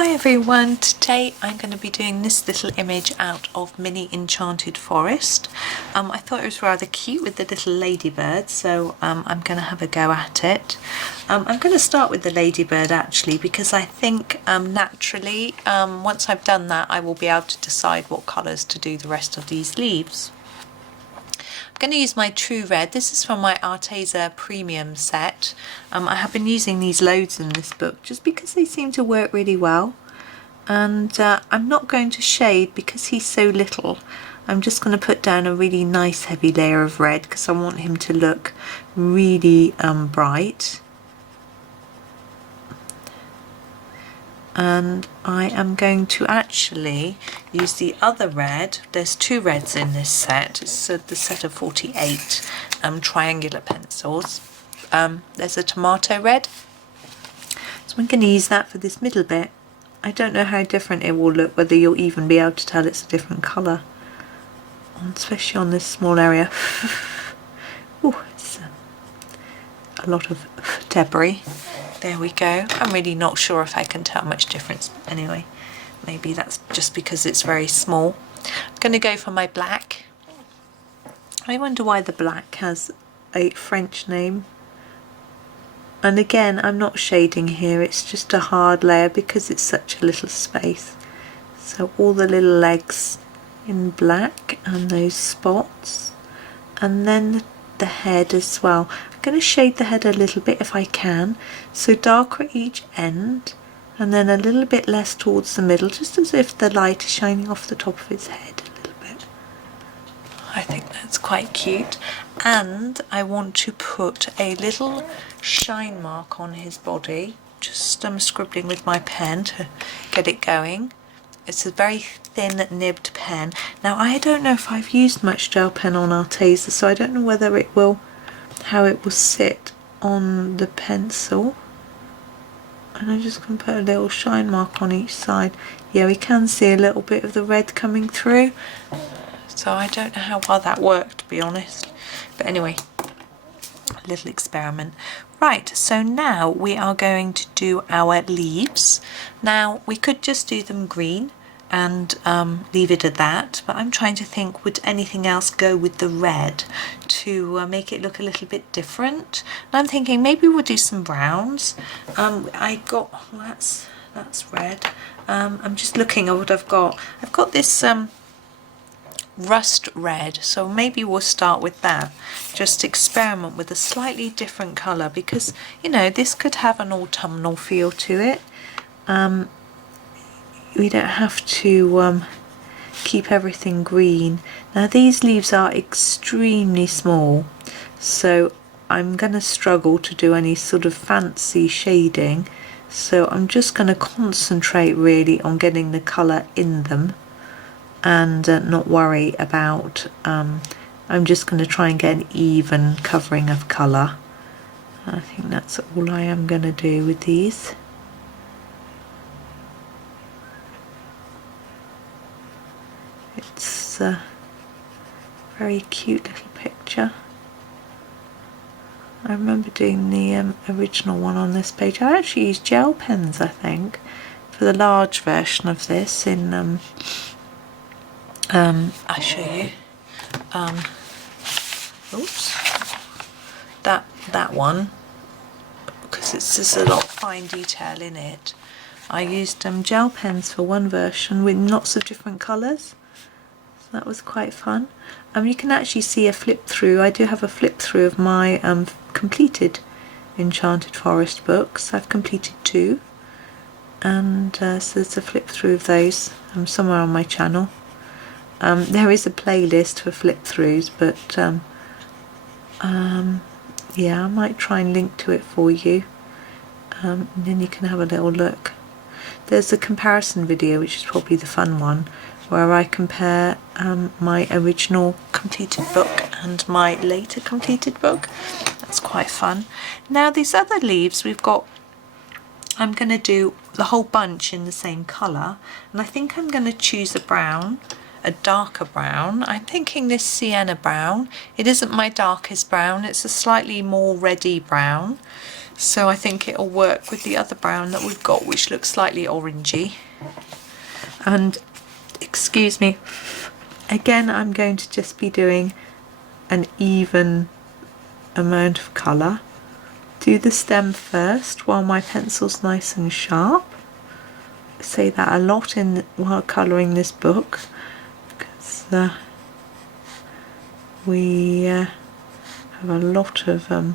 Hi everyone, today I'm going to be doing this little image out of Mini Enchanted Forest. I thought it was rather cute with the little ladybird, so I'm going to have a go at it. I'm going to start with the ladybird actually, because I think naturally once I've done that I will be able to decide what colours to do the rest of these leaves. I'm going to use my True Red. This is from my Arteza Premium set. I have been using these loads in this book just because they seem to work really well. And I'm not going to shade because he's so little. I'm just going to put down a really nice heavy layer of red because I want him to look really bright. And I am going to actually use the other red. There's two reds in this set. It's the set of 48 triangular pencils. There's a tomato red, so I'm going to use that for this middle bit. I don't know how different it will look, whether you'll even be able to tell it's a different colour, especially on this small area. Oh, it's a lot of debris. There we go. I'm really not sure if I can tell much difference. Anyway, maybe that's just because it's very small. I'm going to go for my black. I wonder why the black has a French name. And again, I'm not shading here. It's just a hard layer because it's such a little space. So all the little legs in black and those spots. And then the head as well. I'm going to shade the head a little bit if I can, so darker at each end and then a little bit less towards the middle, just as if the light is shining off the top of its head a little bit. I think that's quite cute. And I want to put a little shine mark on his body, just scribbling with my pen to get it going. It's a very thin nibbed pen. Now I don't know if I've used much gel pen on Arteza, so I don't know whether it will, how it will sit on the pencil. And I'm just going to put a little shine mark on each side. Yeah, we can see a little bit of the red coming through. So I don't know how well that worked, to be honest. But anyway, a little experiment. Right, so now we are going to do our leaves. Now we could just do them green and leave it at that, but I'm trying to think, would anything else go with the red to make it look a little bit different? And I'm thinking maybe we'll do some browns. I got, well, that's red. I'm just looking at what I've got. I've got this rust red, so maybe we'll start with that. Just experiment with a slightly different colour, because you know this could have an autumnal feel to it. We don't have to keep everything green. Now these leaves are extremely small, so I'm going to struggle to do any sort of fancy shading, so I'm just going to concentrate really on getting the colour in them and not worry about, I'm just going to try and get an even covering of colour. I think that's all I am going to do with these. It's a very cute little picture. I remember doing the original one on this page. I actually used gel pens, I think, for the large version of this in I'll show you. Oops, that one, because it's just a lot of fine detail in it. I used gel pens for one version with lots of different colours, so that was quite fun. You can actually see a flip through. I do have a flip through of my completed Enchanted Forest books. I've completed 2, and so there's a flip through of those somewhere on my channel. There is a playlist for flip throughs, but yeah, I might try and link to it for you, and then you can have a little look. There's a comparison video, which is probably the fun one, where I compare my original completed book and my later completed book. That's quite fun. Now these other leaves we've got, I'm going to do the whole bunch in the same colour, and I think I'm going to choose a brown, a darker brown. I'm thinking this Sienna Brown. It isn't my darkest brown, it's a slightly more reddy brown. So I think it'll work with the other brown that we've got, which looks slightly orangey. And excuse me, again, I'm going to just be doing an even amount of colour. Do the stem first while my pencil's nice and sharp. I say that a lot while colouring this book, because we have a lot of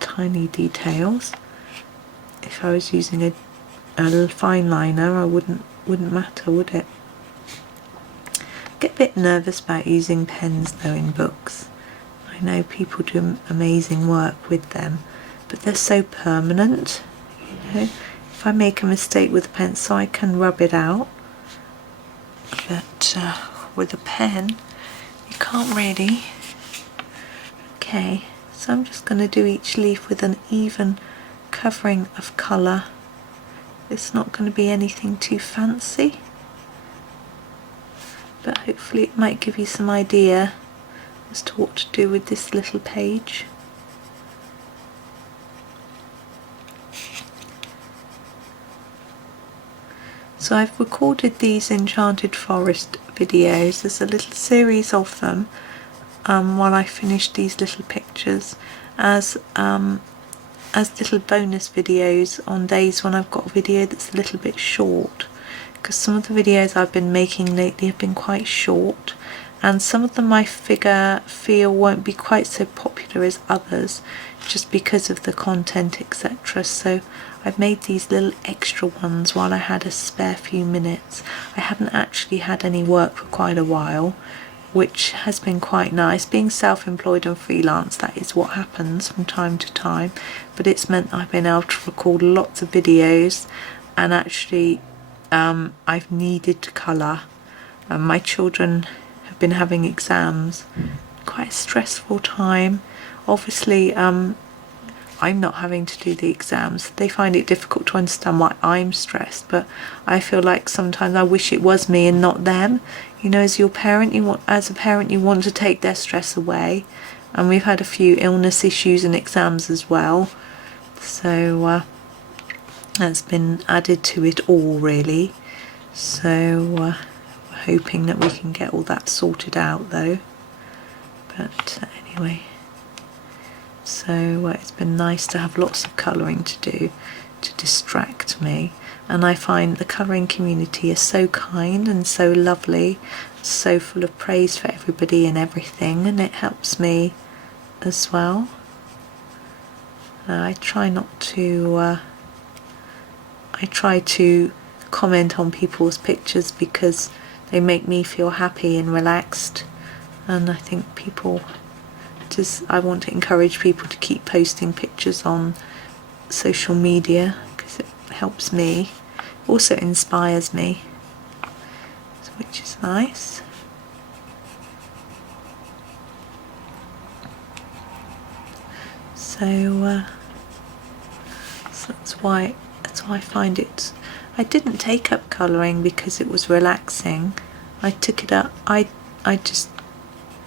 tiny details. If I was using a fine liner, I wouldn't matter, would it? Get a bit nervous about using pens though in books. I know people do amazing work with them, but they're so permanent, you know. If I make a mistake with a pencil, I can rub it out, but with a pen you can't really. Okay, so I'm just going to do each leaf with an even covering of colour. It's not going to be anything too fancy, but hopefully it might give you some idea as to what to do with this little page. So I've recorded these Enchanted Forest videos. There's a little series of them while I finish these little pictures as little bonus videos on days when I've got a video that's a little bit short, because some of the videos I've been making lately have been quite short, and some of them I feel won't be quite so popular as others just because of the content, etc. So I've made these little extra ones while I had a spare few minutes. I haven't actually had any work for quite a while, which has been quite nice. Being self-employed and freelance, that is what happens from time to time, but it's meant I've been able to record lots of videos, and actually I've needed to colour. My children have been having exams, quite a stressful time. Obviously I'm not having to do the exams. They find it difficult to understand why I'm stressed, but I feel like sometimes I wish it was me and not them. You know, as a parent, you want to take their stress away, and we've had a few illness issues and exams as well, so that's been added to it all really. So we're hoping that we can get all that sorted out though. But anyway, so it's been nice to have lots of colouring to do to distract me, and I find the colouring community is so kind and so lovely, so full of praise for everybody and everything, and it helps me as well. I try to comment on people's pictures because they make me feel happy and relaxed, and I think I want to encourage people to keep posting pictures on social media because it helps me, also inspires me, which is nice. So that's why I find it. I didn't take up colouring because it was relaxing. I took it up. I just,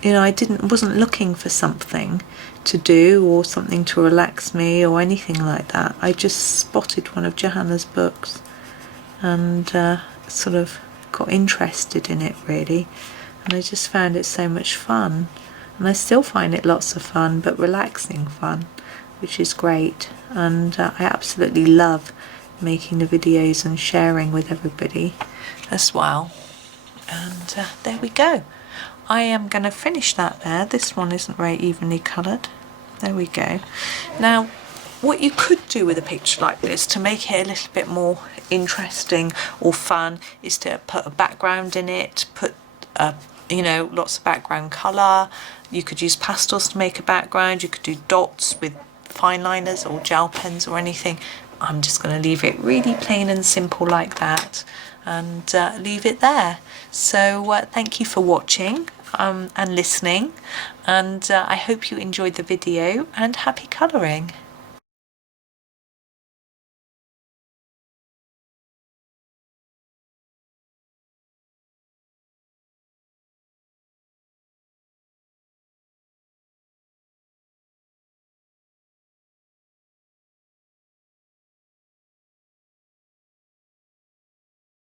you know, wasn't looking for something to do or something to relax me or anything like that. I just spotted one of Johanna's books and sort of got interested in it really, and I just found it so much fun, and I still find it lots of fun, but relaxing fun, which is great. And I absolutely love making the videos and sharing with everybody as well. And there we go. I am going to finish that there. This one isn't very evenly coloured. There we go. Now, what you could do with a picture like this to make it a little bit more interesting or fun is to put a background in it, put you know, lots of background colour. You could use pastels to make a background. You could do dots with fine liners or gel pens or anything. I'm just going to leave it really plain and simple like that, and leave it there. So thank you for watching and listening, and I hope you enjoyed the video, and happy colouring.